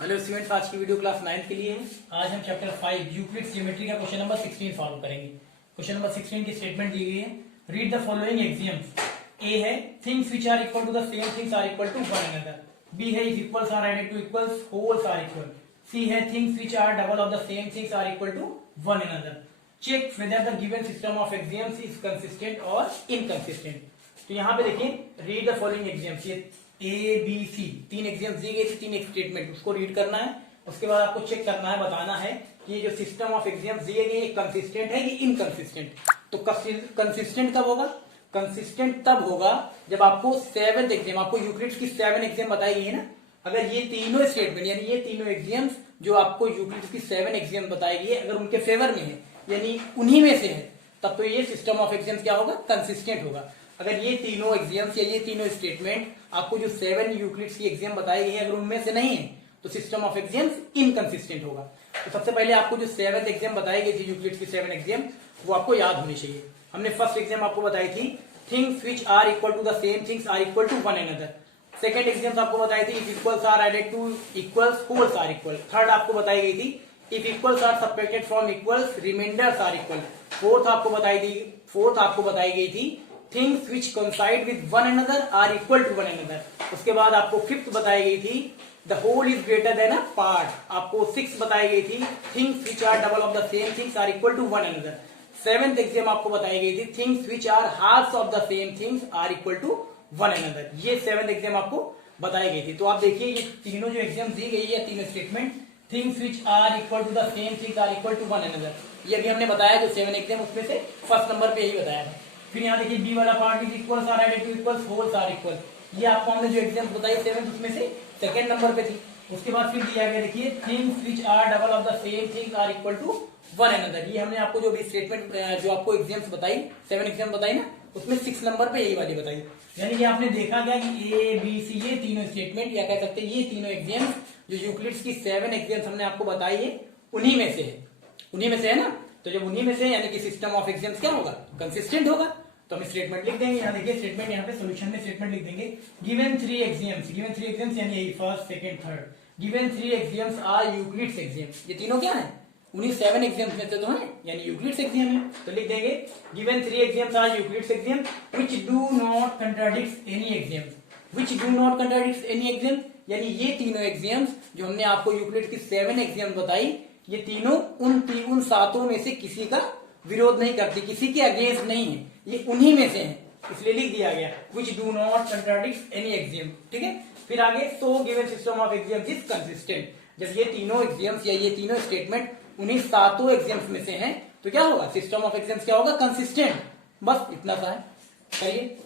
Hello students, आज की video class 9 के लिए है। आज हम चैप्टर 5 यूक्लिड्स ज्योमेट्री का क्वेश्चन नंबर 16 सॉल्व करेंगे। क्वेश्चन नंबर 16 की स्टेटमेंट दी गई है, read the following axioms. A है things which are equal to the same things are equal to one another. B है if equals are added to equals wholes are equal. C है things which are double of the same things are equal to one another. Check whether the given system of axioms is consistent और inconsistent. तो यहाँ पे देखिए, read the following axioms, ये A B C तीन exams दी गई थी, तीन स्टेटमेंट, उसको रीड करना है। उसके बाद आपको चेक करना है, बताना है कि ये जो सिस्टम ऑफ एग्जाम्स दिए गए कंसिस्टेंट है कि इनकंसिस्टेंट। तो कंसिस्टेंट कब होगा? कंसिस्टेंट तब होगा जब आपको सेवेंथ एग्जाम, आपको यूक्लिड्स की 7 एग्जाम बताई गई है ना, अगर ये तीनों स्टेटमेंट यानी ये तीनों एग्जाम्स जो आपको यूक्लिड्स की 7 एग्जाम बताई गई है अगर उनके फेवर में है यानी उन्हीं में से है, तब तो ये सिस्टम ऑफ एग्जाम्स क्या होगा? कंसिस्टेंट होगा। अगर ये तीनों एग्जाम्स या ये तीनों स्टेटमेंट आपको जो 7 यूक्लिड्स की एग्जाम बताई गई है अगर उनमें से नहीं है तो सिस्टम ऑफ एग्जाम्स इनकंसिस्टेंट होगा। तो सबसे पहले आपको जो 7th एग्जाम बताई गई थी यूक्लिड्स की 7 एग्जाम, वो आपको याद होनी चाहिए। हमने फर्स्ट एग्जाम आपको बताई थी things which are equal to the same things are equal to one another. Second exam आपको बताई थी if equals are added to equals wholes are equal. Third आपको बताई गई थी if equals are subtracted from equals remainders are equal. Fourth आपको बताई गई थी things which coincide with one another are equal to one another. उसके बाद आपको फिफ्थ बताई गई थी the whole is greater than a part. आपको सिक्स बताई गई थी things which are double of the same things are equal to one another. Seventh exam आपको बताई गई थी things which are halves of the same things are equal to one another. ये 7th exam आपको बताई गई थी। तो आप देखिए ये तीनों जो एग्जाम दी गई है, तीनों statement, things which are equal to the same things are equal to one another, ये भी हमने बताया जो 7 एग्जाम उसमें से फर्स्ट नंबर पे यही बताया था। फिर यहाँ देखिए बी वाला part is equals are added to equals wholes are equal, ये आपको हमने जो एग्जाम बताई 7 उसमें से सेकंड नंबर पे थी। उसके बाद फिर दिया गया देखिए things which are double of the same things are equal to one another. ये हमने आपको जो भी स्टेटमेंट जो आपको एग्जाम्स बताई 7 एग्जाम बताई ना, उसमें 6 नंबर पे यही वाली बताई। यानी कि आपने देखा क्या कि ए बी सी ये तीनों स्टेटमेंट या कह सकते हैं ये तीनों एग्जाम्स जो यूक्लिड्स की 7 एग्जाम्स हमने आपको बताई है उन्हीं में से है, उन्हीं में से है ना। तो जब उन्हीं में से यानी कि सिस्टम ऑफ एग्जाम्स क्या होगा? कंसिस्टेंट होगा। तो हम स्टेटमेंट लिख देंगे, यहाँ देखिए स्टेटमेंट, यहाँ पे सॉल्यूशन में स्टेटमेंट लिख देंगे गिवन 3 एग्जाम्स यानी first second third, given 3 exams are Euclid's exam. ये तीनों क्या है? उन्हीं 7 एग्जाम्स में से तो है यानी यूक्लिड्स एग्जाम है। तो लिख देंगे given 3 exams are Euclid's exam which do not contradict any exam, which do not contradict any exam, यानी ये तीनों एग्जाम्स जो हमने आपको यूक्लिड्स की 7 एग्जाम बताई, ये तीनों उन सातों में से किसी का विरोध नहीं करती, किसी के अगेंस्ट नहीं है, ये उन्हीं में से है, इसलिए लिख दिया गया which do not contradict any axiom। ठीक है, फिर आगे so given system of axioms is consistent। जब ये तीनों एग्जाम्स या ये तीनों स्टेटमेंट उन्हीं सातों एग्जाम्स में से हैं तो क्या होगा? सिस्टम ऑफ एग्जाम्स क्या होगा? कंसिस्टेंट। बस इतना सा है। चलिए